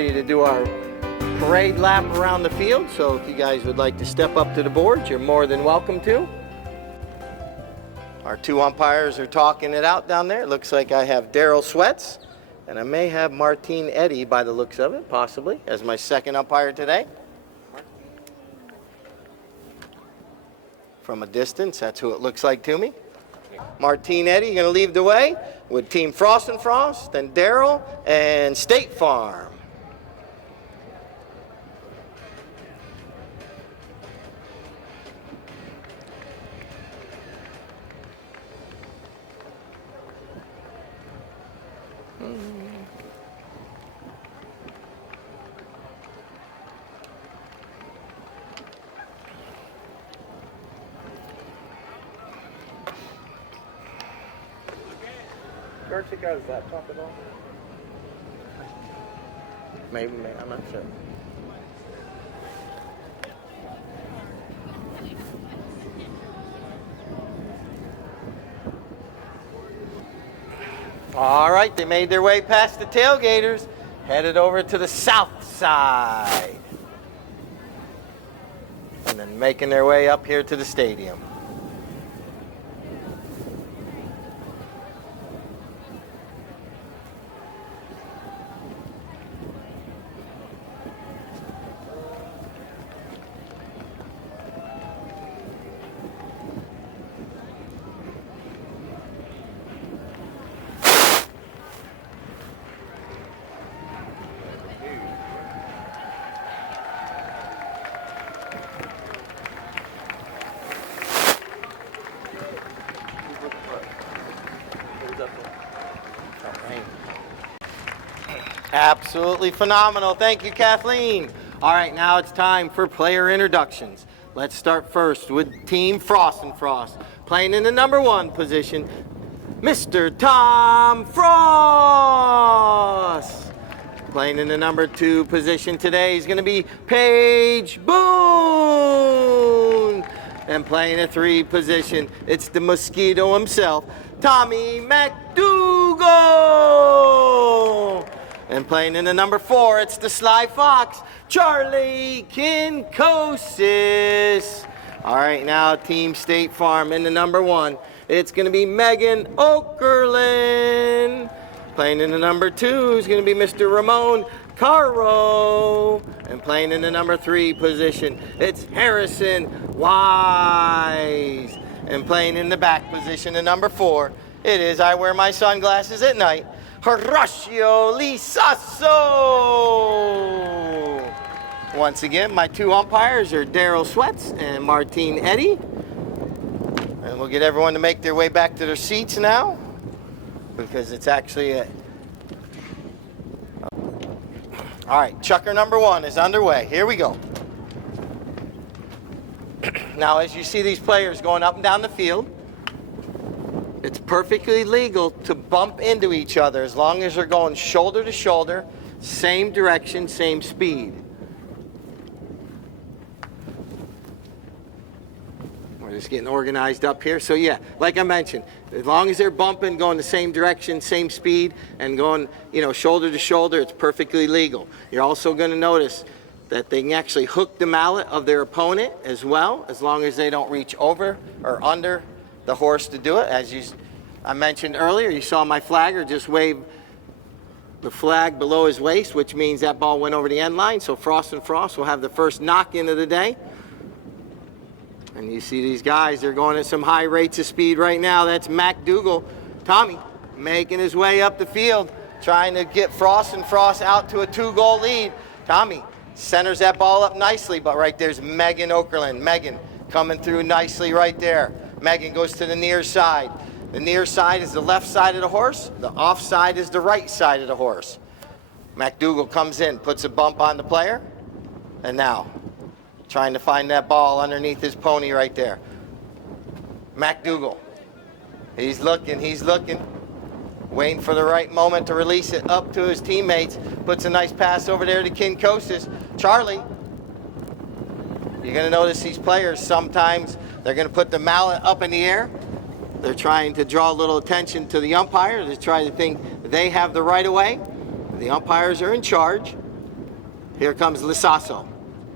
ready to do our parade lap around the field. So if you guys would like to step up to the board, you're more than welcome to. Our two umpires are talking it out down there. It looks like I have Daryl Sweats, and I may have Martine Eddy by the looks of it, possibly, as my second umpire today. From a distance, that's who it looks like to me. Martine Eddy going to lead the way with Team Frost and Frost, then Daryl and State Farm. Frantic has that top it off? Maybe, I'm not sure. All right, they made their way past the tailgaters, headed over to the south side, and then making their way up here to the stadium. Absolutely phenomenal. Thank you, Kathleen. All right, now it's time for player introductions. Let's start first with Team Frost and Frost. Playing in the number 1 position, Mr. Tom Frost. Playing in the number 2 position today is going to be Paige Boone. And playing a 3 position, it's the mosquito himself, Tommy McDougal. And playing in the number 4, it's the Sly Fox, Charlie Kinkosis. All right, now Team State Farm in the number 1, it's going to be Megan Okerlund. Playing in the number 2 is going to be Mr. Ramon Caro. And playing in the number 3 position, it's Harrison Wise. And playing in the back position, the number 4, it is, I wear my sunglasses at night, Horacio Lisasso. Once again, my 2 umpires are Daryl Sweats and Martine Eddy. And we'll get everyone to make their way back to their seats now, because it's actually a... All right, chukker number 1 is underway. Here we go. Now, as you see these players going up and down the field, it's perfectly legal to bump into each other as long as they're going shoulder to shoulder, same direction, same speed. We're just getting organized up here. So yeah, like I mentioned, as long as they're bumping, going the same direction, same speed, and going, shoulder to shoulder, it's perfectly legal. You're also going to notice that they can actually hook the mallet of their opponent as well, as long as they don't reach over or under the horse to do it. As I mentioned earlier, you saw my flagger just wave the flag below his waist, which means that ball went over the end line. So Frost and Frost will have the first knock-in of the day. And you see these guys, they're going at some high rates of speed right now. That's McDougal, Tommy, making his way up the field, trying to get Frost and Frost out to a 2-goal lead. Tommy centers that ball up nicely, but right there's Megan Okerlund. Megan coming through nicely right there. Megan goes to the near side. The near side is the left side of the horse. The off side is the right side of the horse. McDougal comes in, puts a bump on the player, and now trying to find that ball underneath his pony right there. McDougal, he's looking, waiting for the right moment to release it up to his teammates. Puts a nice pass over there to Kinkosis. Charlie, you're going to notice these players, sometimes they're going to put the mallet up in the air. They're trying to draw a little attention to the umpire. They're trying to think they have the right of way. The umpires are in charge. Here comes Lisaso.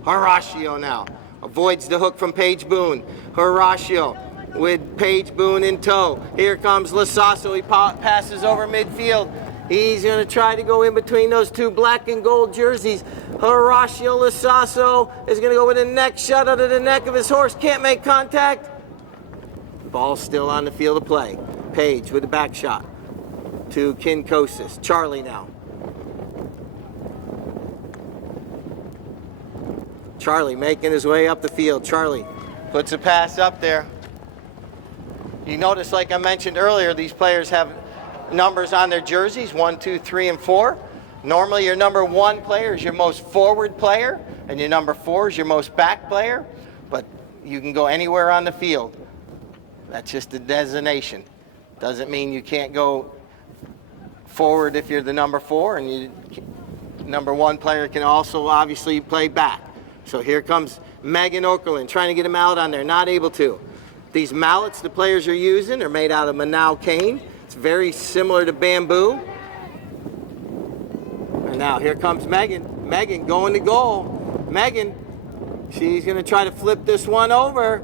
Horacio now. Avoids the hook from Paige Boone. Horacio with Paige Boone in tow. Here comes Lisaso. He passes over midfield. He's going to try to go in between those two black and gold jerseys. Horacio Lisaso is going to go with a neck shot out of the neck of his horse. Can't make contact. Ball still on the field of play. Paige with the back shot to Kinkosis. Charlie now. Charlie making his way up the field. Charlie puts a pass up there. You notice, like I mentioned earlier, these players have numbers on their jerseys, 1, 2, 3, and 4. Normally your number 1 player is your most forward player, and your number 4 is your most back player, but you can go anywhere on the field. That's just a designation. Doesn't mean you can't go forward if you're the number 4, and you number 1 player can also obviously play back. So here comes Megan Okerlund trying to get him out on there, not able to. These mallets the players are using are made out of Manau cane. It's very similar to bamboo. And now here comes Megan. Megan going to goal. Megan, she's going to try to flip this one over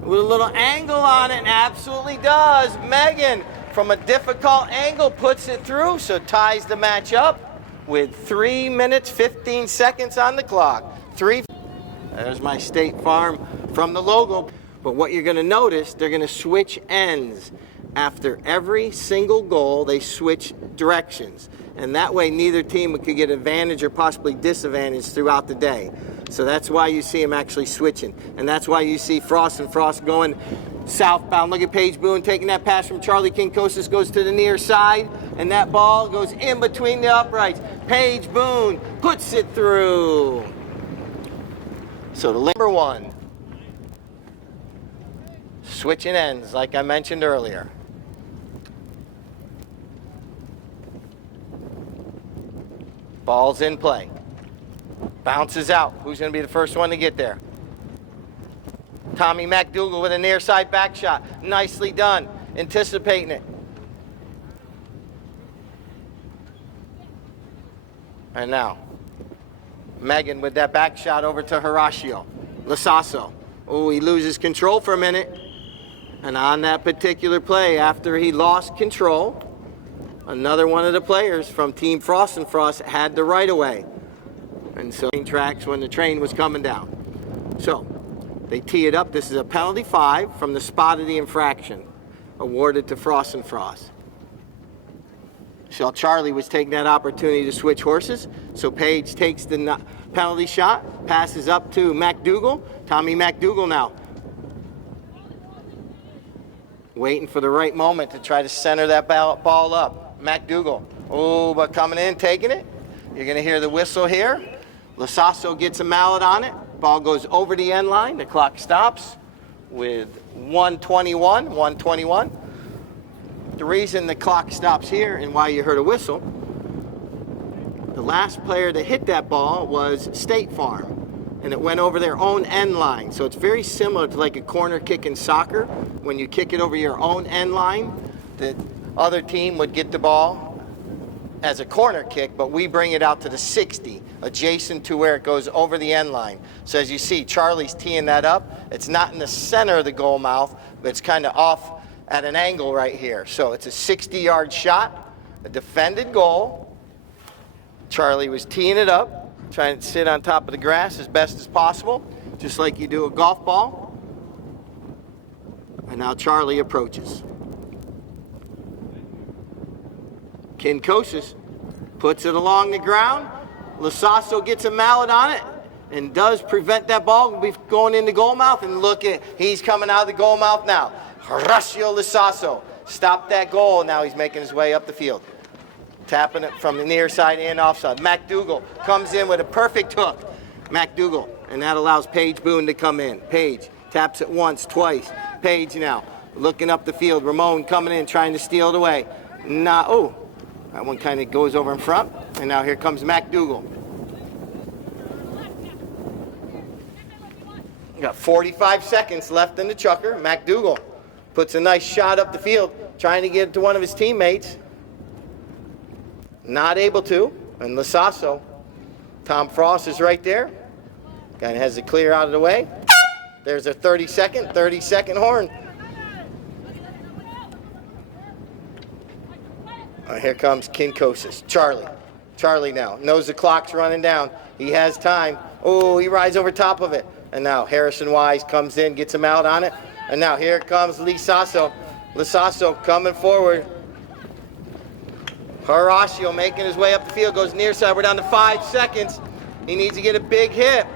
with a little angle on it, and absolutely does. Megan, from a difficult angle, puts it through, so ties the match up with 3 minutes, 15 seconds on the clock. There's my State Farm from the logo. But what you're going to notice, they're going to switch ends. After every single goal, they switch directions. And that way, neither team could get advantage or possibly disadvantage throughout the day. So that's why you see them actually switching. And that's why you see Frost and Frost going southbound. Look at Paige Boone taking that pass from Charlie Kinkosis, goes to the near side, and that ball goes in between the uprights. Paige Boone puts it through. So the number 1. Switching ends, like I mentioned earlier. Ball's in play. Bounces out. Who's going to be the first one to get there? Tommy McDougal with a near side back shot. Nicely done. Anticipating it. And now, Megan with that back shot over to Horacio. Lisaso. Oh, he loses control for a minute. And on that particular play, after he lost control, another one of the players from Team Frost and Frost had the right of way. And so tracks when the train was coming down. So they tee it up. This is a penalty 5 from the spot of the infraction awarded to Frost and Frost. So Charlie was taking that opportunity to switch horses. So Paige takes the penalty shot, passes up to McDougal. Tommy McDougal now. Waiting for the right moment to try to center that ball up. McDougal. Oh, but coming in, taking it. You're going to hear the whistle here. Lisaso gets a mallet on it. Ball goes over the end line. The clock stops with 1:21. The reason the clock stops here and why you heard a whistle, the last player to hit that ball was State Farm, and it went over their own end line. So it's very similar to like a corner kick in soccer. When you kick it over your own end line, the other team would get the ball as a corner kick, but we bring it out to the 60, adjacent to where it goes over the end line. So as you see, Charlie's teeing that up. It's not in the center of the goal mouth, but it's kind of off at an angle right here. So it's a 60-yard shot, a defended goal. Charlie was teeing it up, trying to sit on top of the grass as best as possible, just like you do a golf ball. And now Charlie approaches. Kinkosis puts it along the ground. Lisaso gets a mallet on it and does prevent that ball from going into goal mouth. And look at, he's coming out of the goal mouth now. Horacio Lisaso stopped that goal. Now he's making his way up the field. Tapping it from the near side and offside. McDougal comes in with a perfect hook. McDougal, and that allows Paige Boone to come in. Paige taps it once, twice. Paige now looking up the field. Ramon coming in, trying to steal it away. Oh, that one kind of goes over in front. And now here comes McDougal. Got 45 seconds left in the chucker. McDougal puts a nice shot up the field, trying to get it to one of his teammates. Not able to. And Lisaso Tom Frost is right there. Kind of has it clear out of the way. There's a 30-second horn. Here comes Kinkosis. Charlie now knows the clock's running down. He has time. Oh, he rides over top of it. And now Harrison Wise comes in, gets him out on it. And now here comes Lisasso. Lisasso coming forward. Horacio making his way up the field, goes near side. We're down to 5 seconds. He needs to get a big hit.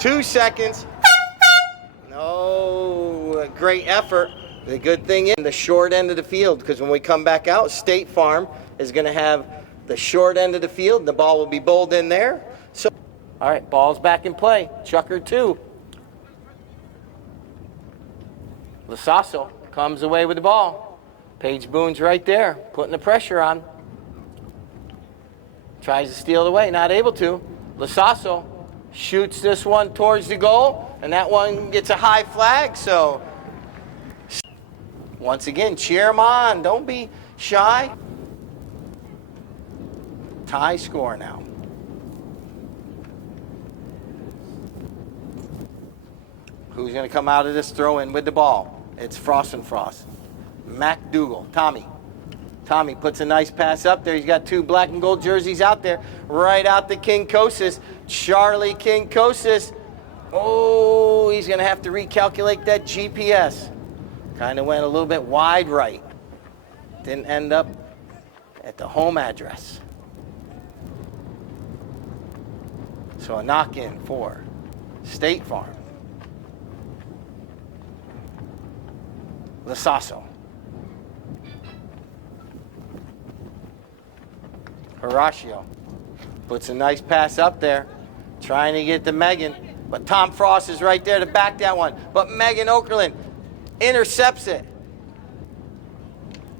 2 seconds. No, a great effort. The good thing is the short end of the field, because when we come back out, State Farm is going to have the short end of the field. The ball will be bowled in there. So, all right, ball's back in play. Chucker 2. Lisasso comes away with the ball. Paige Boone's right there, putting the pressure on. Tries to steal it away, not able to. Lisasso shoots this one towards the goal, and that one gets a high flag. So, once again, cheer them on. Don't be shy. Tie score now. Who's going to come out of this throw-in with the ball? It's Frost and Frost. MacDougall, Tommy. Tommy puts a nice pass up there. He's got 2 black and gold jerseys out there. Right out to Kinkosis. Charlie Kinkosis. Oh, he's going to have to recalculate that GPS. Kind of went a little bit wide right. Didn't end up at the home address. So a knock-in for State Farm. Lisasso. Horacio puts a nice pass up there, trying to get to Megan, but Tom Frost is right there to back that one. But Megan Okerlund intercepts it.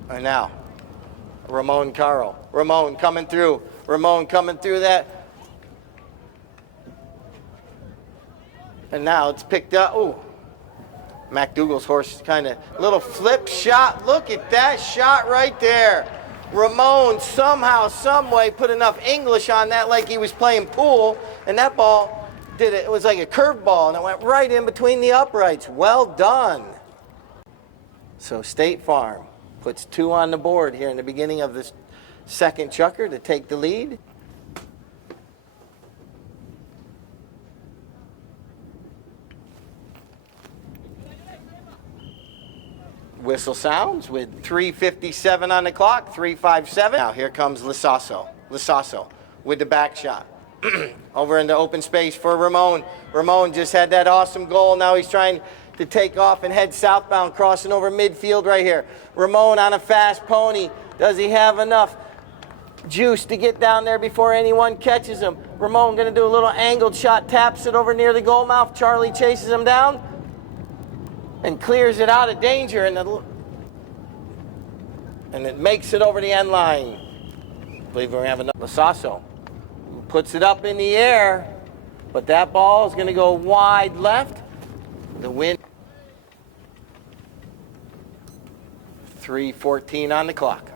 And now, Ramon Caro. Ramon coming through. Ramon coming through that. And now it's picked up. Ooh. MacDougall's horse kind of little flip shot. Look at that shot right there. Ramon somehow, some way put enough English on that like he was playing pool, and that ball did it. It was like a curved ball, and it went right in between the uprights. Well done. So State Farm puts 2 on the board here in the beginning of this second chukker to take the lead. Whistle sounds with 3:57 on the clock, 3:57. Now here comes Lisasso. Lisasso with the back shot. Over in the open space for Ramon. Ramon just had that awesome goal. Now he's trying to take off and head southbound, crossing over midfield right here. Ramon on a fast pony. Does he have enough juice to get down there before anyone catches him? Ramon going to do a little angled shot, taps it over near the goal mouth. Charlie chases him down and clears it out of danger, and it makes it over the end line. I believe we're going to have another. Lisasso puts it up in the air, but that ball is going to go wide left. The wind. 3:14 on the clock.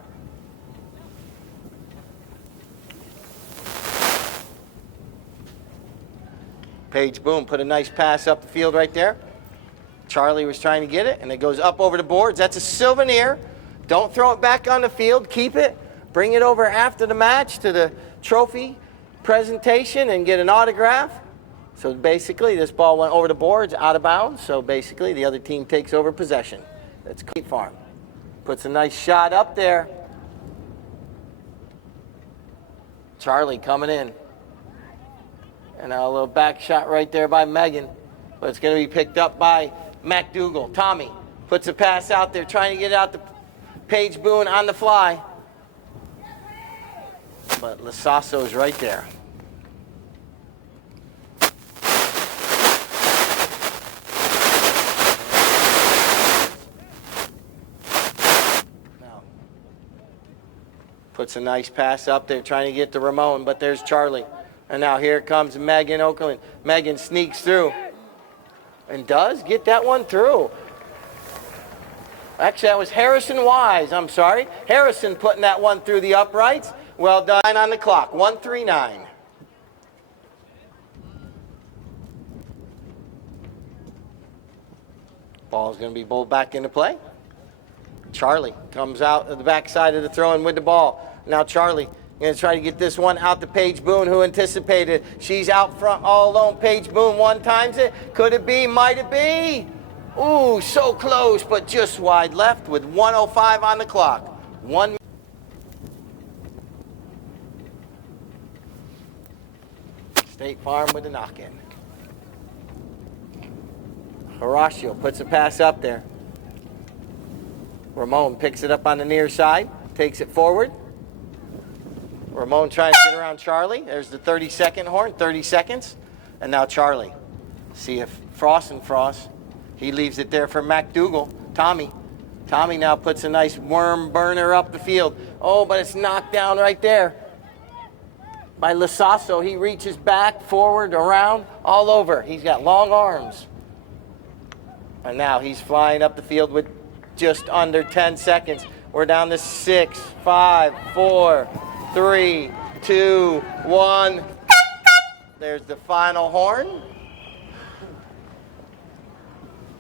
Paige Boone put a nice pass up the field right there. Charlie was trying to get it, and it goes up over the boards. That's a souvenir. Don't throw it back on the field. Keep it. Bring it over after the match to the trophy presentation and get an autograph. So basically, this ball went over the boards, out of bounds. So basically, the other team takes over possession. That's State Farm. Puts a nice shot up there. Charlie coming in. And now a little back shot right there by Megan. But it's going to be picked up by MacDougall. Tommy puts a pass out there, trying to get out to Paige Boone on the fly. But Lisasso's right there. Now, puts a nice pass up there, trying to get to Ramon, but there's Charlie. And now here comes Megan Okerlund. Megan sneaks through. And does get that one through. Actually, that was Harrison Wise. I'm sorry. Harrison putting that one through the uprights. Well done on the clock. 1:39. Ball's going to be bowled back into play. Charlie comes out of the backside of the throw-in with the ball. Now Charlie going to try to get this one out to Paige Boone, who anticipated. She's out front all alone. Paige Boone one times it. Could it be? Might it be? Ooh, so close, but just wide left with 1:05 on the clock. State Farm with a knock-in. Horacio puts a pass up there. Ramon picks it up on the near side, takes it forward. Ramon trying to get around Charlie. There's the 30-second horn, 30 seconds. And now Charlie. See if Frost, he leaves it there for MacDougall. Tommy now puts a nice worm burner up the field. Oh, but it's knocked down right there by Lasasso. He reaches back, forward, around, all over. He's got long arms. And now he's flying up the field with just under 10 seconds. We're down to 6, 5, 4, 3, 2, 1. There's the final horn.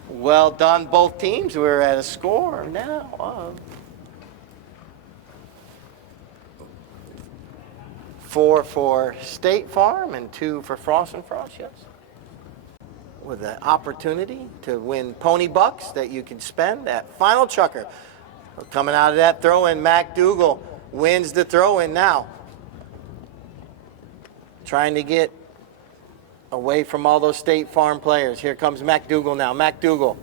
Well done, both teams. We're at a score now of 4 for State Farm and 2 for Frost and Frost, yes. With the opportunity to win pony bucks that you can spend at Final Chucker. Coming out of that throw-in, MacDougall wins the throw-in now. Trying to get away from all those State Farm players. Here comes MacDougall now. MacDougall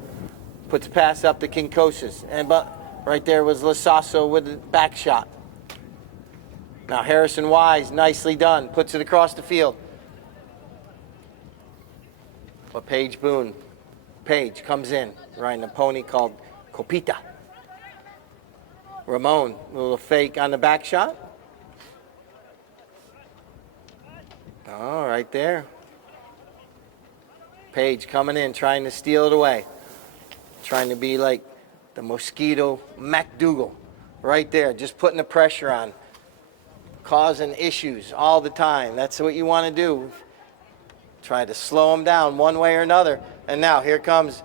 puts a pass up to Kinkosis. But right there was Lasasso with the back shot. Now Harrison Wise, nicely done. Puts it across the field. But Paige Boone, Paige comes in, riding a pony called Copita. Ramon, a little fake on the back shot. Oh, right there. Paige coming in, trying to steal it away. Trying to be like the Mosquito MacDougall. Right there, just putting the pressure on. Causing issues all the time. That's what you want to do. Try to slow him down one way or another. And now here comes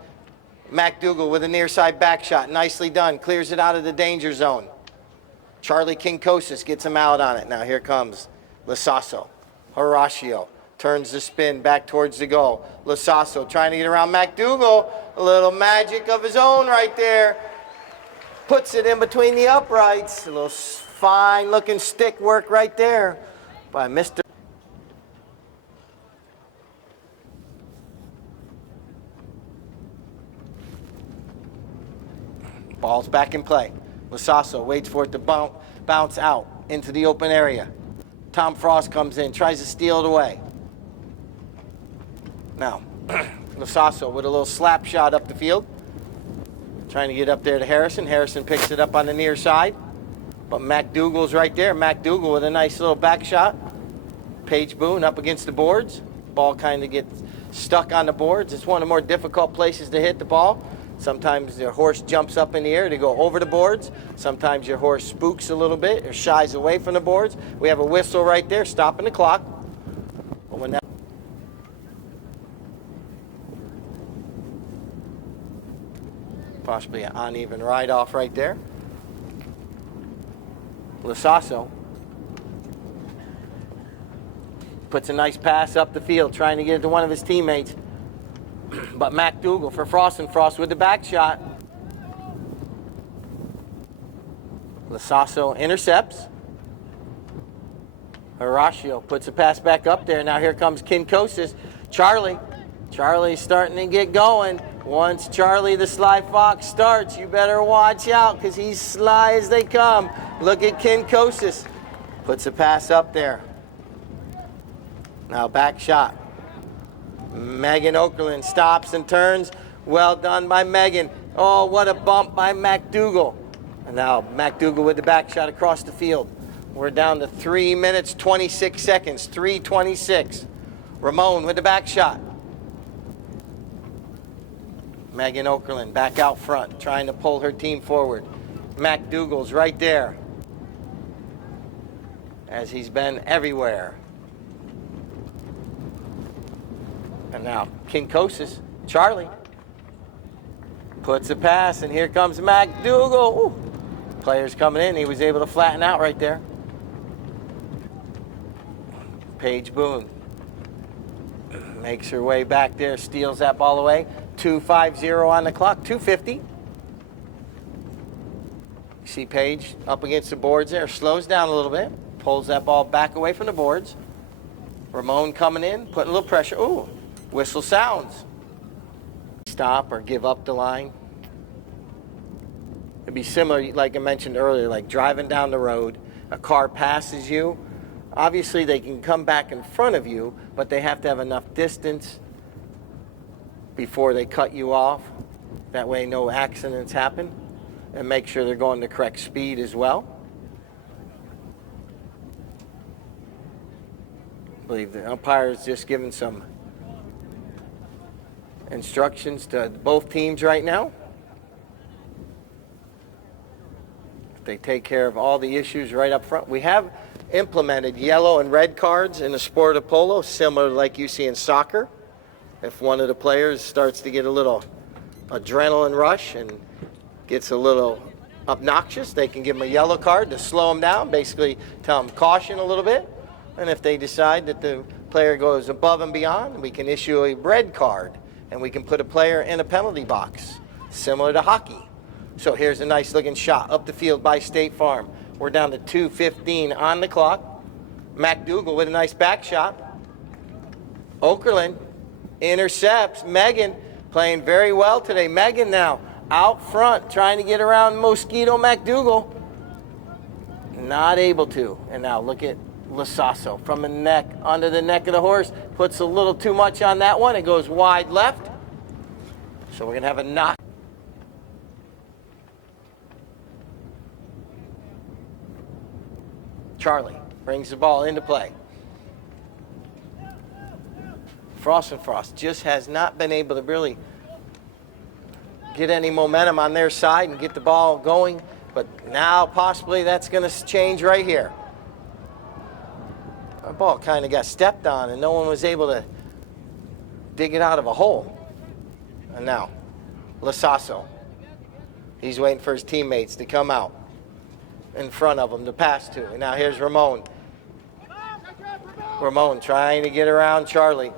MacDougall with a near side back shot. Nicely done. Clears it out of the danger zone. Charlie Kinkosis gets him out on it. Now here comes Lasasso. Horacio turns the spin back towards the goal. Lasasso trying to get around MacDougall. A little magic of his own right there. Puts it in between the uprights. A little fine looking stick work right there by Mr. Ball's back in play. Lasasso waits for it to bounce out into the open area. Tom Frost comes in, tries to steal it away. Now, Lasasso with a little slap shot up the field. Trying to get up there to Harrison. Harrison picks it up on the near side. But MacDougall's right there. MacDougall with a nice little back shot. Paige Boone up against the boards. Ball kind of gets stuck on the boards. It's one of the more difficult places to hit the ball. Sometimes your horse jumps up in the air to go over the boards. Sometimes your horse spooks a little bit or shies away from the boards. We have a whistle right there stopping the clock. But when that possibly an uneven ride off right there. Lasasso puts a nice pass up the field, trying to get it to one of his teammates. But MacDougall for Frost and Frost with the back shot. Lasasso intercepts. Horacio puts a pass back up there. Now here comes Kinkosis. Charlie's starting to get going. Once Charlie the Sly Fox starts, you better watch out because he's sly as they come. Look at Kinkosis. Puts a pass up there. Now back shot. Megan Okerlund stops and turns. Well done by Megan. Oh, what a bump by MacDougall. And now MacDougall with the back shot across the field. We're down to 3 minutes, 26 seconds, 3:26. Ramon with the back shot. Megan Okerlund back out front, trying to pull her team forward. MacDougall's right there, as he's been everywhere. And now Kinkosis, Charlie. Puts a pass, and here comes McDougal. Ooh. Players coming in. He was able to flatten out right there. Paige Boone makes her way back there, steals that ball away. 2:50 on the clock, 2:50. See Paige up against the boards there, slows down a little bit, pulls that ball back away from the boards. Ramon coming in, putting a little pressure. Ooh, whistle sounds. Stop or give up the line. It'd be similar, like I mentioned earlier, like driving down the road, a car passes you. Obviously, they can come back in front of you, but they have to have enough distance before they cut you off. That way, no accidents happen. And make sure they're going the correct speed as well. I believe the umpire is just giving some instructions to both teams right now. They take care of all the issues right up front. We have implemented yellow and red cards in the sport of polo, similar like you see in soccer. If one of the players starts to get a little adrenaline rush and gets a little obnoxious, they can give them a yellow card to slow them down, basically tell them caution a little bit. And if they decide that the player goes above and beyond, we can issue a red card and we can put a player in a penalty box, similar to hockey. So here's a nice looking shot up the field by State Farm. We're down to 2:15 on the clock. McDougal with a nice back shot. Okerlund intercepts. Megan playing very well today. Megan now out front trying to get around Mosquito McDougal. Not able to. And now look at Lasasso from the neck, under the neck of the horse. Puts a little too much on that one. It goes wide left. So we're going to have a knock. Charlie brings the ball into play. Frost and Frost just has not been able to really get any momentum on their side and get the ball going. But now possibly that's going to change right here. The ball kind of got stepped on and no one was able to dig it out of a hole. And now, Lasasso. He's waiting for his teammates to come out in front of him to pass to. And now here's Ramon. Ramon trying to get around Charlie.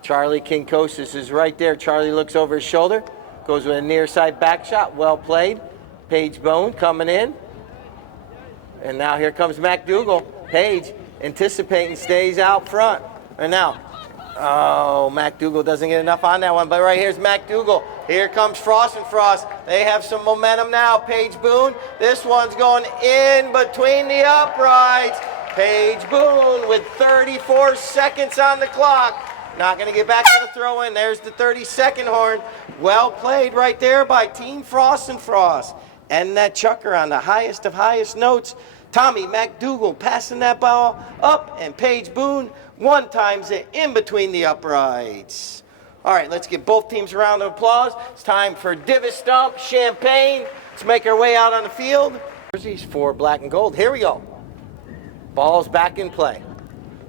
Charlie Kinkosis is right there. Charlie looks over his shoulder. Goes with a near side back shot. Well played. Paige Bone coming in. And now here comes McDougal. Paige anticipating, stays out front. And now, oh, McDougal doesn't get enough on that one. But right here's McDougal. Here comes Frost and Frost. They have some momentum now. Paige Boone. This one's going in between the uprights. Paige Boone with 34 seconds on the clock. Not going to get back to the throw in. There's the 30-second horn. Well played right there by Team Frost and Frost. And that chucker on the highest of highest notes. Tommy McDougal passing that ball up, and Paige Boone one times it in between the uprights. All right, let's give both teams a round of applause. It's time for Divot Stump, Champagne. Let's make our way out on the field. Jerseys for black and gold. Here we go. Ball's back in play.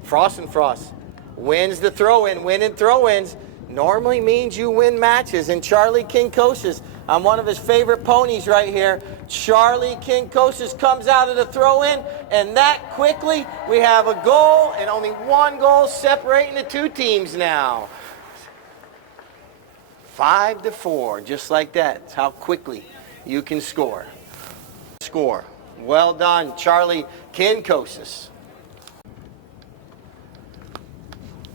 Frost and Frost wins the throw-in. Winning throw-ins normally means you win matches. And Charlie Kinkosis on one of his favorite ponies right here. Charlie Kinkosis comes out of the throw-in, and that quickly we have a goal, and only one goal separating the two teams now. 5-4, just like that. That's how quickly you can score. Score. Well done, Charlie Kinkosis.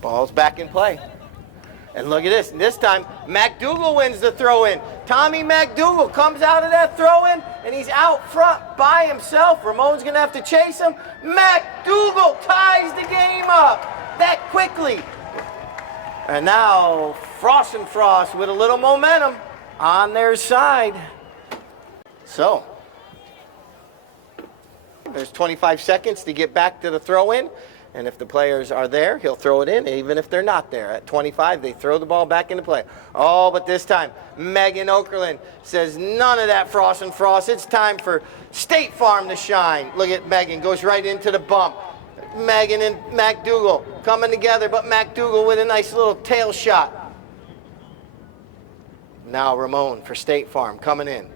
Ball's back in play. And look at this. And this time, McDougal wins the throw-in. Tommy McDougal comes out of that throw-in, and he's out front by himself. Ramon's going to have to chase him. McDougal ties the game up that quickly. And now, Frost and Frost with a little momentum on their side. So, there's 25 seconds to get back to the throw-in. And if the players are there, he'll throw it in, even if they're not there. At 25, they throw the ball back into play. Oh, but this time, Megan Okerlund says, none of that Frost and Frost. It's time for State Farm to shine. Look at Megan, goes right into the bump. Megan and McDougal coming together, but McDougal with a nice little tail shot. Now Ramon for State Farm coming in.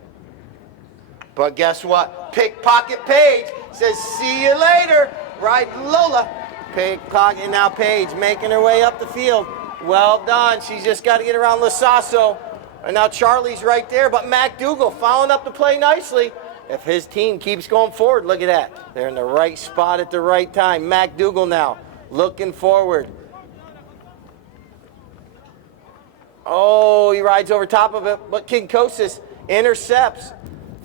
But guess what? Pickpocket Paige says, see you later. Right, Lola. Pickpocket, now Paige making her way up the field. Well done. She's just got to get around Lasasso. And now Charlie's right there, but MacDougall following up the play nicely. If his team keeps going forward, look at that. They're in the right spot at the right time. MacDougall now looking forward. Oh, he rides over top of it, but Kinkosis intercepts.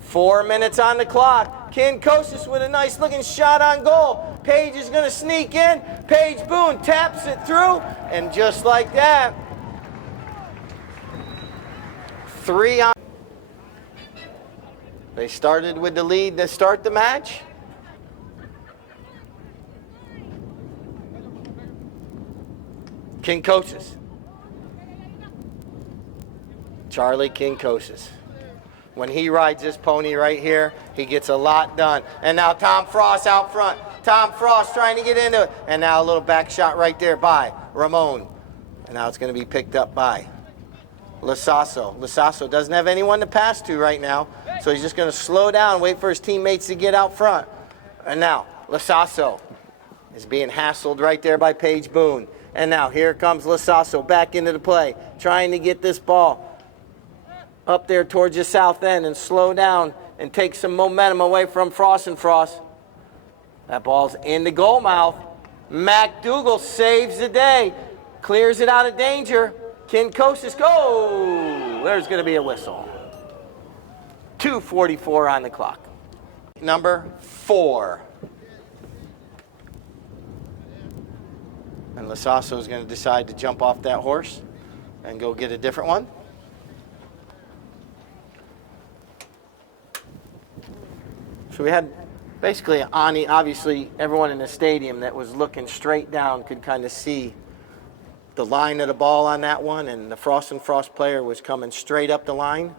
4 minutes on the clock. Kinkosis with a nice looking shot on goal. Paige is going to sneak in. Paige Boone taps it through, and just like that, 3 on. They started with the lead to start the match. Kinkosis. Charlie Kinkosis. When he rides this pony right here, he gets a lot done. And now Tom Frost out front. Tom Frost trying to get into it. And now a little back shot right there by Ramon. And now it's going to be picked up by Lasasso. Lasasso doesn't have anyone to pass to right now, so he's just going to slow down, wait for his teammates to get out front. And now Lasasso is being hassled right there by Paige Boone. And now here comes Lasasso back into the play, trying to get this ball up there towards the south end and slow down and take some momentum away from Frost and Frost. That ball's in the goal mouth. MacDougall saves the day, clears it out of danger. Kinkosis, go! There's going to be a whistle. 2:44 on the clock. Number 4. And Lasasso is going to decide to jump off that horse and go get a different one. So we had basically Ani, obviously everyone in the stadium that was looking straight down could kind of see the line of the ball on that one, and the Frost and Frost player was coming straight up the line.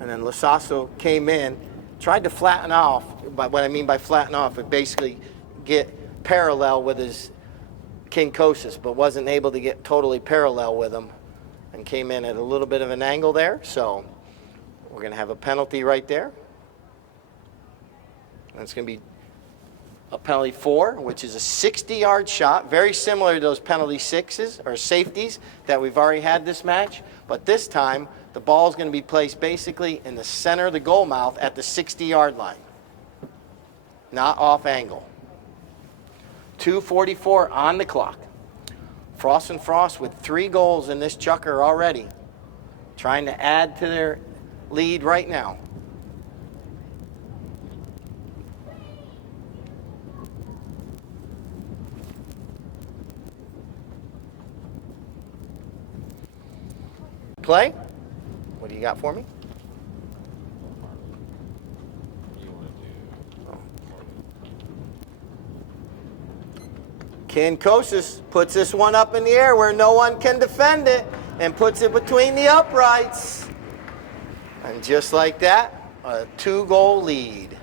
And then Lasasso came in, tried to flatten off. But what I mean by flatten off, it basically get parallel with his Kinkosis, but wasn't able to get totally parallel with him, and came in at a little bit of an angle there. So we're going to have a penalty right there. That's going to be a penalty 4, which is a 60-yard shot, very similar to those penalty 6s or safeties that we've already had this match. But this time, the ball is going to be placed basically in the center of the goal mouth at the 60-yard line, not off angle. 2:44 on the clock. Frost and Frost with 3 goals in this chukker already, trying to add to their lead right now. Play? What do you got for me? Kinkosis puts this one up in the air where no one can defend it and puts it between the uprights. And just like that, a 2-goal lead.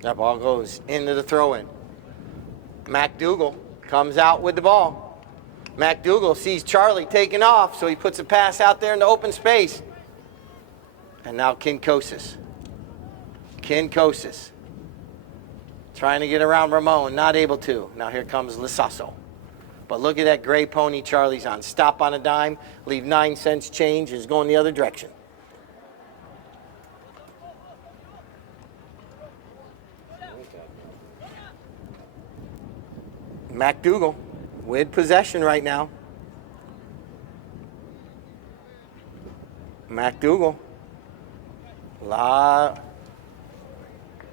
That ball goes into the throw-in. MacDougall comes out with the ball. MacDougall sees Charlie taking off, so he puts a pass out there in the open space. And now Kinkosis. Kinkosis trying to get around Ramon, not able to. Now here comes Lasasso. But look at that gray pony Charlie's on. Stop on a dime, leave 9 cents change, is going the other direction. MacDougall with possession right now. MacDougall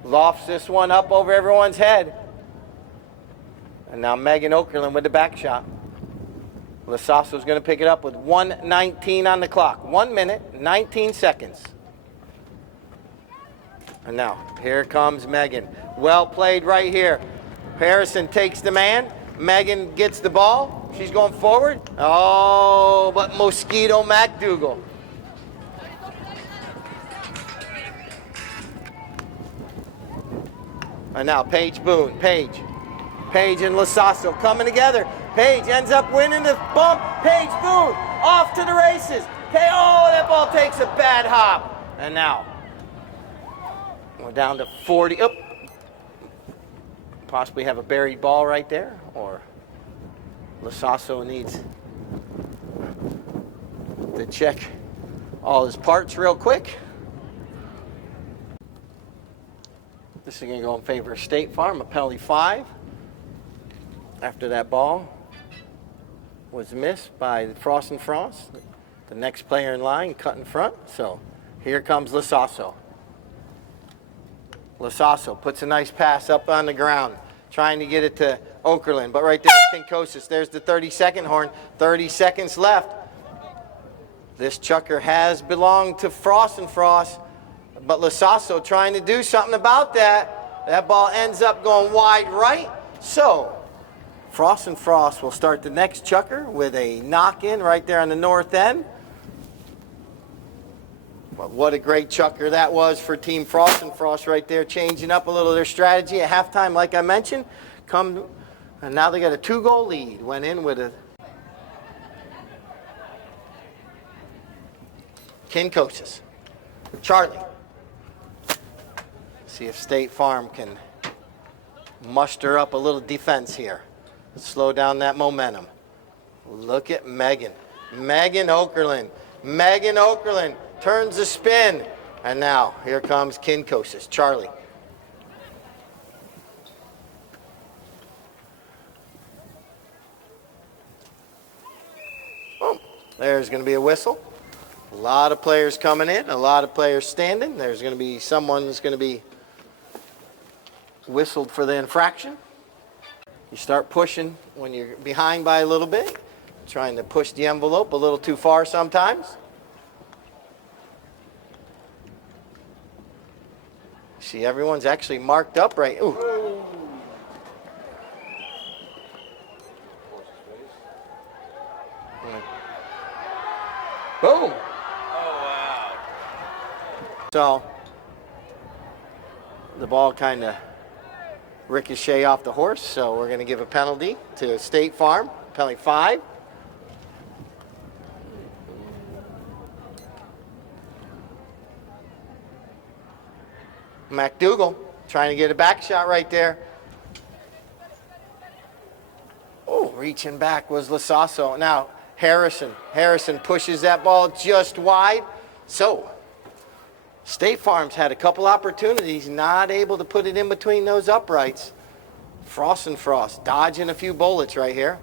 lofts this one up over everyone's head. And now Megan Okerlund with the back shot. Lasasso's going to pick it up with 1:19 on the clock. 1 minute, 19 seconds. And now, here comes Megan. Well played right here. Harrison takes the man. Megan gets the ball. She's going forward. Oh, but Mosquito MacDougall. And now Paige Boone, Paige and Lasasso coming together. Paige ends up winning the bump. Paige Boone off to the races. Okay, oh, that ball takes a bad hop. And now we're down to 40. Oh, possibly have a buried ball right there, or Lasasso needs to check all his parts real quick. This is going to go in favor of State Farm, a penalty 5. After that ball was missed by Frost and Frost. The next player in line cut in front. So here comes Lasasso. Lasasso puts a nice pass up on the ground, trying to get it to Okerlund. But right there, Kinkosis. There's the 30-second horn. 30 seconds left. This chucker has belonged to Frost and Frost, but Lasasso trying to do something about that. That ball ends up going wide right. So Frost and Frost will start the next chucker with a knock-in right there on the north end. But what a great chucker that was for Team Frost and Frost right there, changing up a little their strategy at halftime, like I mentioned. And now they got a 2-goal lead. Went in with a Kinkosis. Charlie. See if State Farm can muster up a little defense here. Slow down that momentum. Look at Megan. Megan Okerlund. Megan Okerlund turns the spin. And now, here comes Kinkosis. Charlie. Oh, there's going to be a whistle. A lot of players coming in. A lot of players standing. There's going to be someone that's going to be whistled for the infraction. You start pushing when you're behind by a little bit, trying to push the envelope a little too far sometimes. See, everyone's actually marked up right. Ooh. Boom. So the ball kind of ricochet off the horse, so we're going to give a penalty to State Farm, penalty 5. McDougal trying to get a back shot right there. Oh, reaching back was Lasasso. Now Harrison pushes that ball just wide. So State Farm's had a couple opportunities, not able to put it in between those uprights. Frost and Frost dodging a few bullets right here.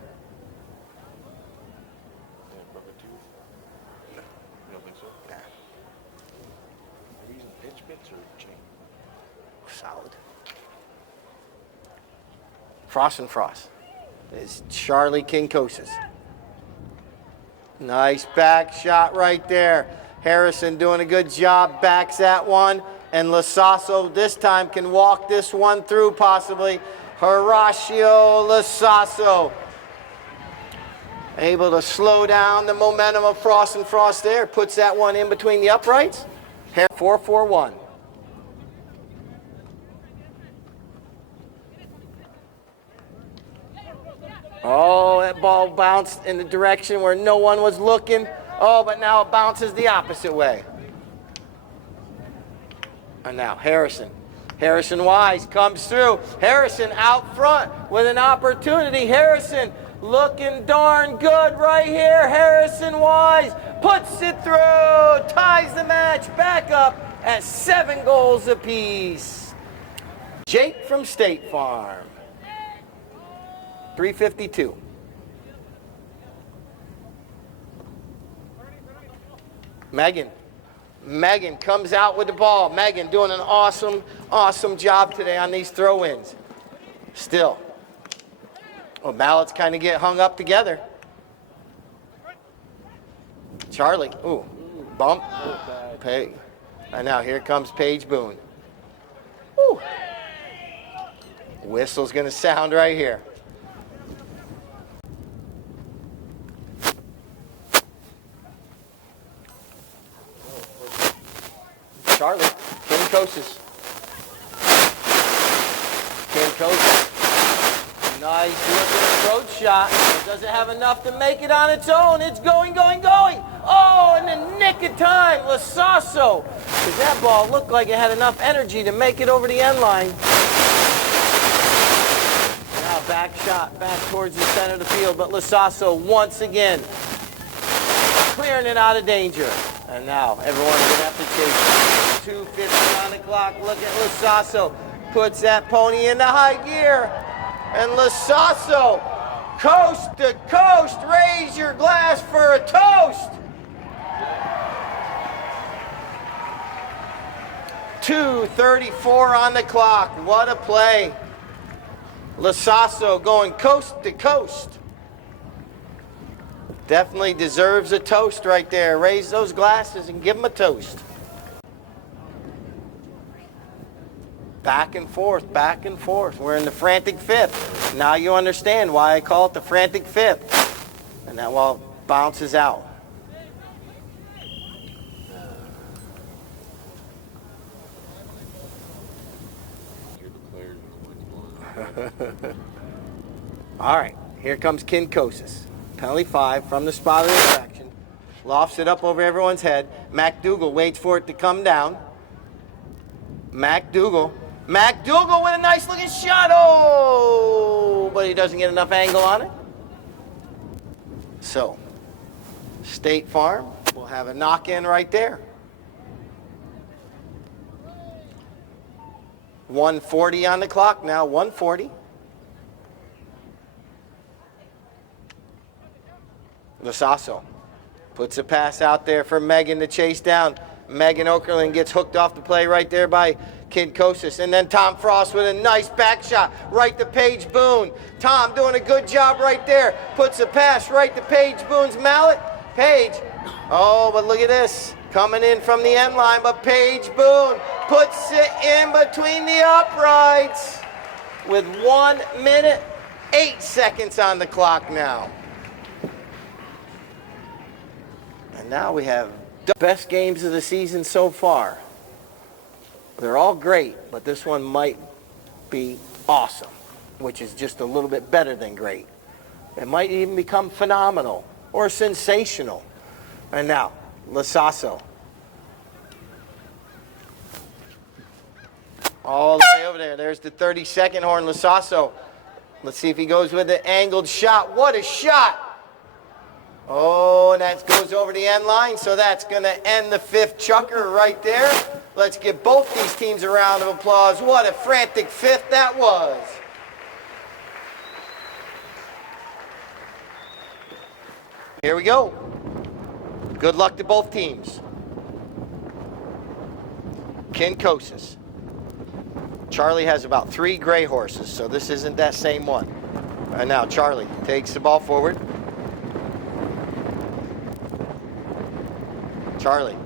Solid. Frost and Frost is Charlie Kinkosis. Nice back shot right there. Harrison doing a good job, backs that one, and Lasasso this time can walk this one through possibly. Horacio Lasasso able to slow down the momentum of Frost and Frost there, puts that one in between the uprights. 4-4-1. Oh, that ball bounced in the direction where no one was looking. Oh, but now it bounces the opposite way. And now Harrison. Harrison Wise comes through. Harrison out front with an opportunity. Harrison looking darn good right here. Harrison Wise puts it through. Ties the match back up at 7 goals apiece. Jake from State Farm. 3:52. Megan comes out with the ball. Megan doing an awesome job today on these throw-ins. Still, well, ballots kind of get hung up together. Charlie, ooh, bump. Pay. And now here comes Paige Boone. Ooh. Whistle's going to sound right here. Charlie, Kinkosis. Nice looking approach shot. It doesn't have enough to make it on its own. It's going, going, going. Oh, in the nick of time, Lasasso. Because that ball looked like it had enough energy to make it over the end line. Now back shot, back towards the center of the field. But Lasasso once again clearing it out of danger. And now everyone's going to have to chase. 2:50 on the clock. Look at Lasasso. Puts that pony into high gear. And Lasasso, coast to coast, raise your glass for a toast. 2:34 on the clock. What a play. Lasasso going coast to coast. Definitely deserves a toast right there. Raise those glasses and give him a toast. Back and forth, back and forth. We're in the frantic fifth. Now you understand why I call it the frantic fifth. And that ball bounces out. All right, here comes Kinkosis. Penalty 5 from the spot of the infraction. Lofts it up over everyone's head. MacDougall waits for it to come down. MacDougall with a nice looking shot. Oh, but he doesn't get enough angle on it. So, State Farm will have a knock-in right there. 1:40 on the clock now, 1:40. Lasasso puts a pass out there for Megan to chase down. Megan Okerlund gets hooked off the play right there by Kinkosis. And then Tom Frost with a nice back shot right to Paige Boone. Tom doing a good job right there. Puts a pass right to Paige Boone's mallet. Paige, oh, but look at this. Coming in from the end line, but Paige Boone puts it in between the uprights with 1 minute, 8 seconds on the clock now. And now we have the best games of the season so far. They're all great, but this one might be awesome, which is just a little bit better than great. It might even become phenomenal or sensational. And now, Lasasso. All the way over there. There's the 32nd horn, Lasasso. Let's see if he goes with an angled shot. What a shot! Oh, and that goes over the end line, so that's going to end the fifth chukker right there. Let's give both these teams a round of applause. What a frantic fifth that was. Here we go. Good luck to both teams. Kinkosis. Charlie has about 3 gray horses, so this isn't that same one. And now Charlie takes the ball forward. Charlie.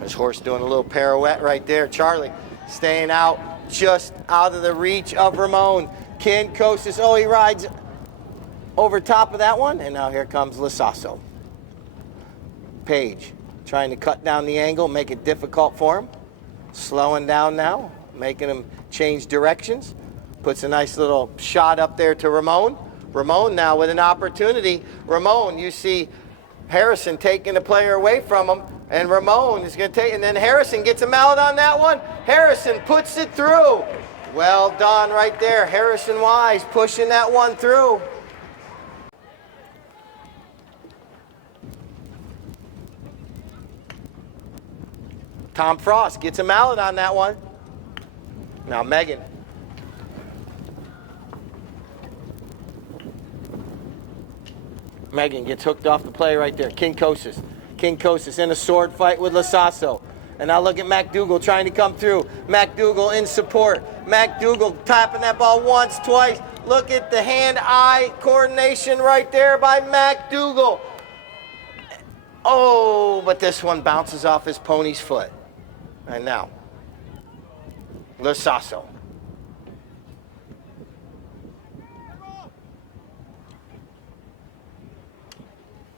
His horse doing a little pirouette right there. Charlie staying out, just out of the reach of Ramon. Kinkosis, oh, he rides over top of that one. And now here comes Lasasso. Paige trying to cut down the angle, make it difficult for him. Slowing down now, making him change directions. Puts a nice little shot up there to Ramon. Ramon now with an opportunity. Ramon, you see Harrison taking the player away from him, and Ramon is going to take, and then Harrison gets a mallet on that one. Harrison puts it through. Well done right there. Harrison Wise pushing that one through. Tom Frost gets a mallet on that one. Now Megan. Megan gets hooked off the play right there. Kinkosis. Kinkosis in a sword fight with Lasasso. And now look at MacDougall trying to come through. MacDougall in support. MacDougall tapping that ball once, twice. Look at the hand-eye coordination right there by MacDougall. Oh, but this one bounces off his pony's foot. And now, Lasasso.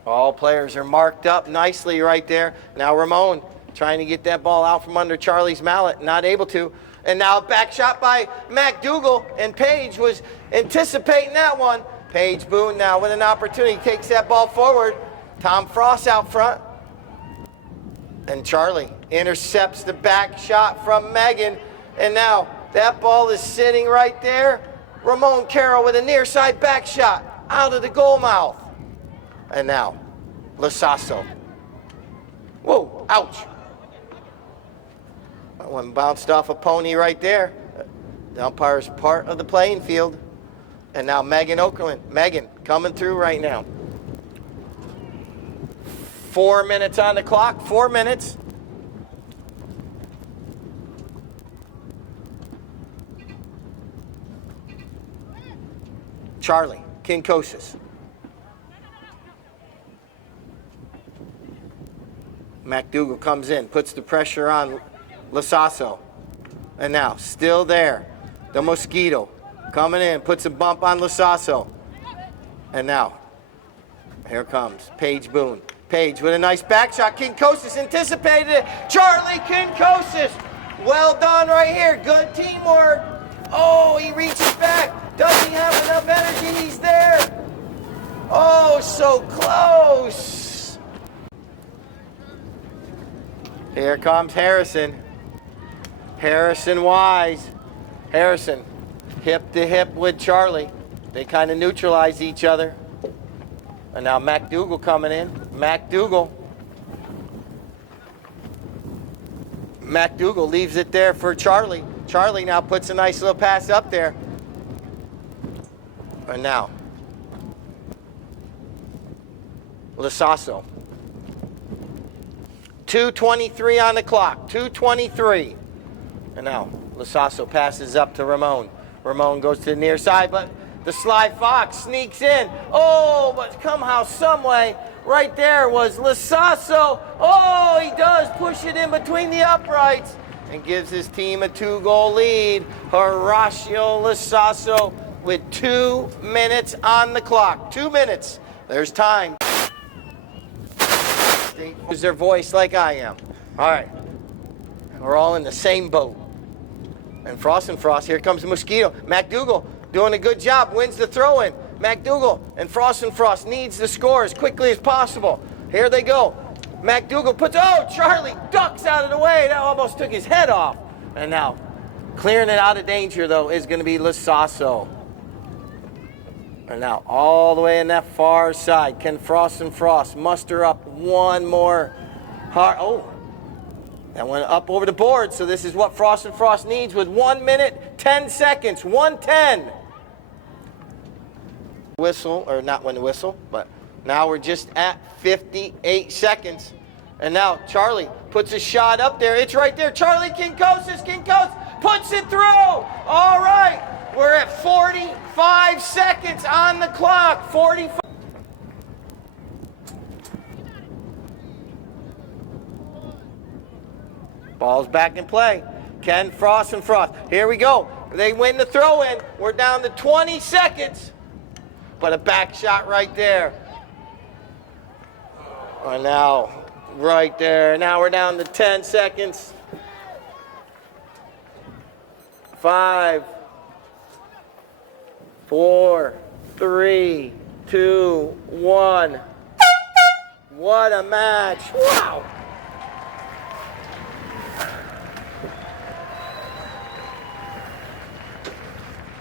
All players are marked up nicely right there. Now Ramon trying to get that ball out from under Charlie's mallet, not able to. And now a back shot by McDougal, and Page was anticipating that one. Page Boone now with an opportunity, takes that ball forward. Tom Frost out front. And Charlie intercepts the back shot from Megan. And now that ball is sitting right there. Ramon Carroll with a near side back shot out of the goal mouth. And now Lasasso. Whoa, ouch. That one bounced off a pony right there. The umpire's part of the playing field. And now Megan Okerlund. Megan coming through right now. 4 minutes on the clock, 4 minutes. Charlie, Kinkosis. McDougal comes in, puts the pressure on Lasasso. And now, still there, the Mosquito coming in, puts a bump on Lasasso. And now, here comes Paige Boone. Page with a nice back shot. Kinkosis anticipated it. Charlie Kinkosis. Well done right here. Good teamwork. Oh, he reaches back. Does he have enough energy? He's there. Oh, so close. Here comes Harrison. Harrison Wise. Harrison hip to hip with Charlie. They kind of neutralize each other. And now McDougal coming in. McDougal leaves it there for Charlie. Charlie now puts a nice little pass up there. And now Lasasso. 2:23 on the clock. 2:23. And now Lasasso passes up to Ramon. Ramon goes to the near side, but the Sly Fox sneaks in. Oh, but somehow, some way, right there was Lasasso. Oh, he does push it in between the uprights and gives his team a 2-goal lead. Horacio Lasasso with 2 minutes on the clock. 2 minutes. There's time. Use their voice like I am. All right. We're all in the same boat. And Frost, here comes the Mosquito. McDougal doing a good job, wins the throw-in. McDougal and Frost needs to score as quickly as possible. Here they go. McDougal puts, oh, Charlie ducks out of the way. That almost took his head off. And now, clearing it out of danger, though, is going to be Lasasso. And now, all the way in that far side, can Frost muster up one more hard, oh, that went up over the board, so this is what Frost needs with 1 minute, 10 seconds, 1:10. Whistle, or not when the whistle, but now we're just at 58 seconds. And now Charlie puts a shot up there. It's right there. Charlie Kinkosis puts it through. All right, we're at 45 seconds on the clock. 45. Ball's back in play. Ken Frost. Here we go. They win the throw-in. We're down to 20 seconds. But a back shot right there. And now, right there. Now we're down to 10 seconds. 5, 4, 3, 2, 1. What a match. Wow.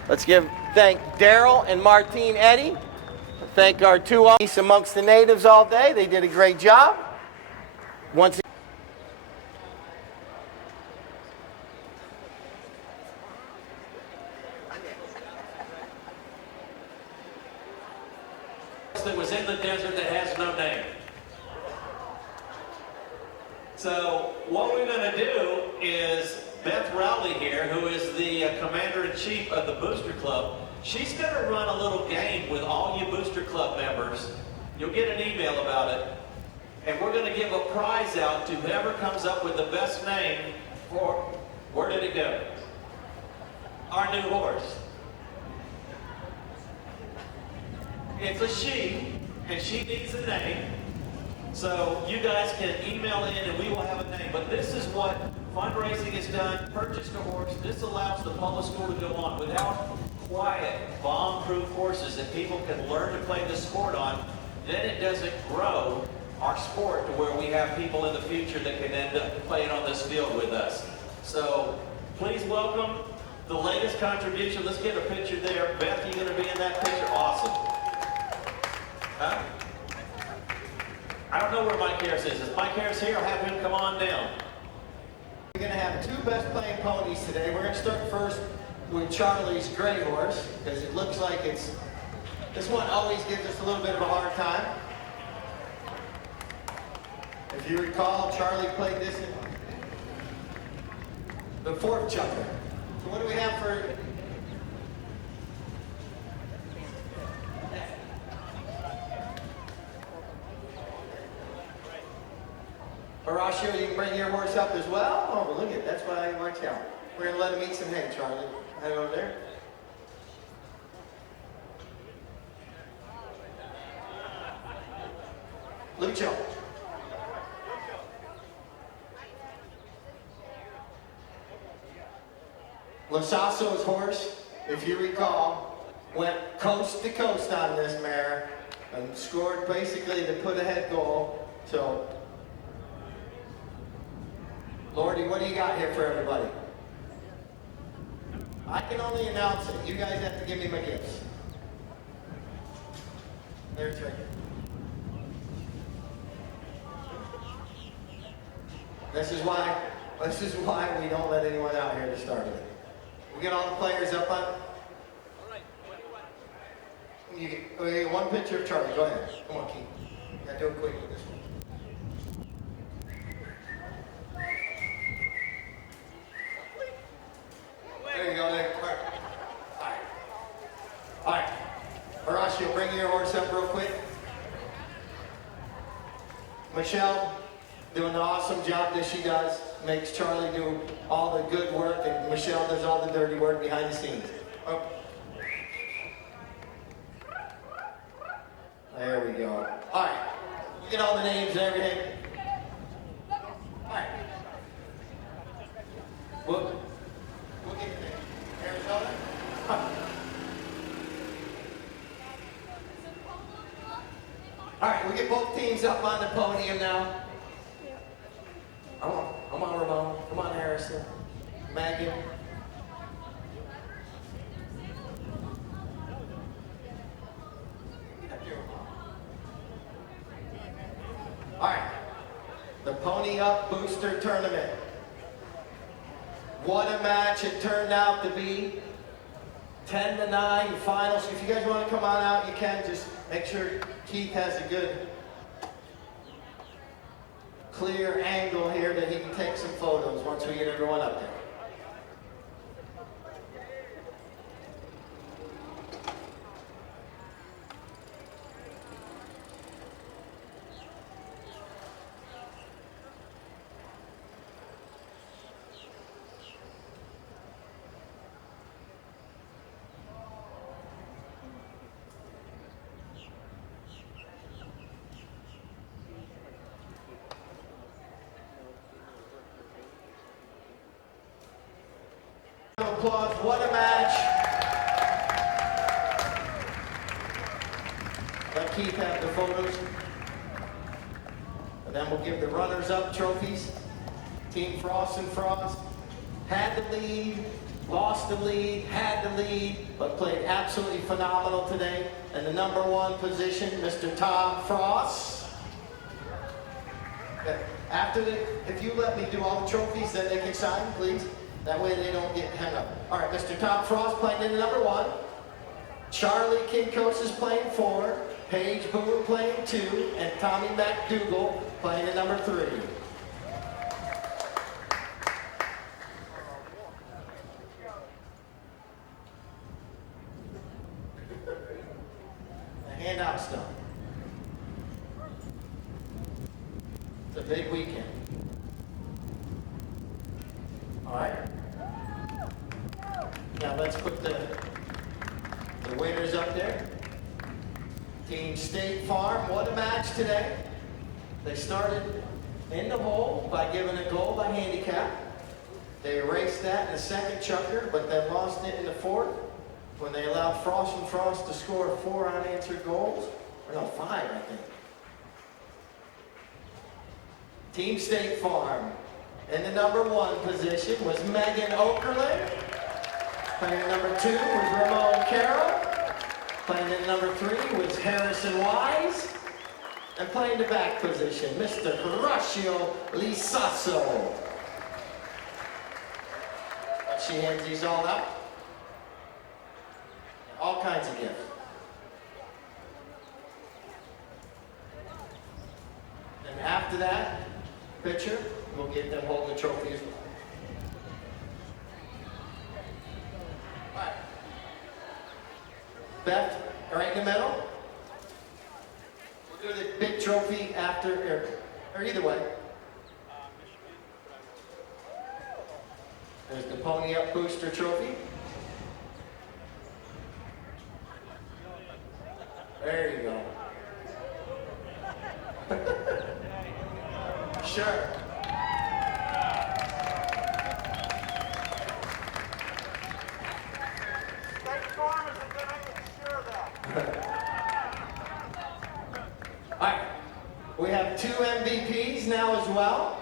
Let's thank Daryl and Martine Eddy. Thank our two officers amongst the natives all day. They did a great job. Once that was in the desert that has no name. So what we're going to do is Beth Rowley here, who is the commander-in-chief of the Booster Club, she's going to run a little game with all you Booster Club members. You'll get an email about it. And we're going to give a prize out to whoever comes up with the best name for, where did it go? Our new horse. It's a she, and she needs a name. So you guys can email in and we will have a name. But this is what fundraising is done, purchased a horse. This allows the Polo School to go on without quiet, bomb-proof horses that people can learn to play the sport on. Then it doesn't grow our sport to where we have people in the future that can end up playing on this field with us. So please welcome the latest contribution. Let's get a picture there. Beth, you gonna be in that picture? Awesome. Huh? I don't know where Mike Harris is. Is Mike Harris here? I'll have him come on down. We're going to have two best playing ponies today. We're going to start first with Charlie's gray horse, because it looks like this one always gives us a little bit of a hard time. If you recall, Charlie played this in the fourth chucker. So what do we have for... Horacio, you can bring your horse up as well? Oh, well, look at it. That's why I marked out. We're going to let him eat some hay, Charlie. Head over there. Lucho. Lasasso's horse, if you recall, went coast to coast on this mare and scored basically the put-ahead goal. So, Lordy, what do you got here for everybody? I can only announce it. You guys have to give me my gifts. There's right. This is why we don't let anyone out here to start with. We get all the players up on. You get one picture of Charlie. Go ahead. Come on, Keith. Gotta do it quick with this one. There you go. There. All right. Horacio, bring your horse up real quick. Michelle, doing an awesome job that she does. Makes Charlie do all the good work, and Michelle does all the dirty work behind the scenes. Oh. There we go. All right. Get all the names and everything. All right. We'll get the name. Arizona? Huh. All right, we'll get both teams up on the podium now. Come on, Ramon. Come on, Harrison. Megan. All right. The Pony Up Booster Tournament. What a match it turned out to be. 10-9 finals. If you guys want to come on out, you can. Just make sure Keith has a good clear angle here that he can take some photos once we get everyone up there. Applause. What a match. Let Keith have the photos. And then we'll give the runners-up trophies. Team Frost and Frost had the lead, lost the lead, had the lead, but played absolutely phenomenal today. And the number one position, Mr. Tom Frost. Okay. If you let me do all the trophies, then they can sign, please. That way they don't get hung up. All right, Mr. Tom Frost playing in the number 1. Charlie Kinkos is playing 4. Paige Boomer playing 2. And Tommy McDougal playing in number 3. The handout stuff. It's a big weekend. All right. Now let's put the winners up there. Team State Farm, what a match today. They started in the hole by giving a goal by handicap. They erased that in the second chukker, but then lost it in the fourth when they allowed Frost and Frost to score 4 unanswered goals. Or no, 5, I think. Team State Farm. In the number 1 position was Megan Okerlund. Playing number 2 was Ramon Carroll. Playing in number 3 was Harrison Wise. And playing the back position, Mr. Horacio Lisasso. She hands these all out. All kinds of gifts. And after that picture, we'll get them holding the trophy as well. All right. Beth, right in the middle. We'll do the big trophy after, or either way. There's the Pony Up Booster Trophy. There you go. Sure. State Farm isn't going to ensure that. All right. We have 2 MVPs now as well.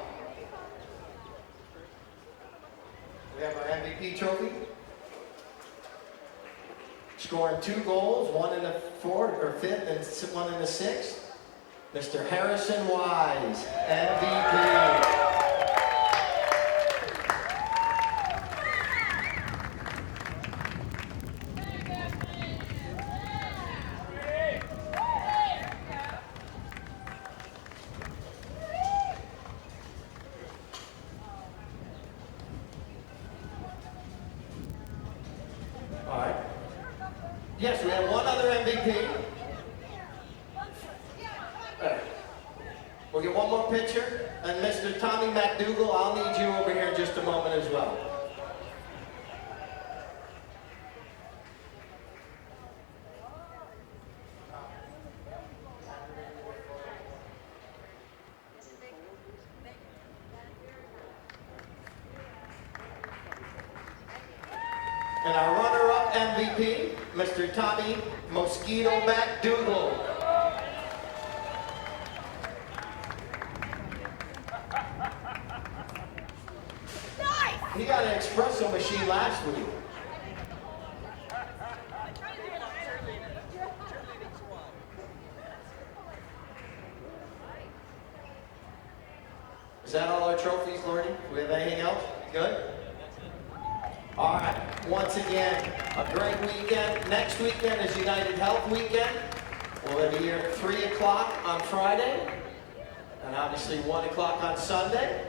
We have our MVP trophy. Scoring 2 goals, 1 in the 4th or 5th and 1 in the 6th. Mr. Harrison Wise, MVP. All right. Yes, we have 1 other MVP. We'll get 1 more picture. And Mr. Tommy McDougall, I'll need you over here in just a moment as well. And our runner-up MVP, Mr. Tommy Mosquito McDougall. He got an espresso machine last week. Is that all our trophies, Lordy? Do we have anything else? Good? All right. Once again, a great weekend. Next weekend is United Health Weekend. We'll be here at 3 o'clock on Friday. And obviously 1 o'clock on Sunday.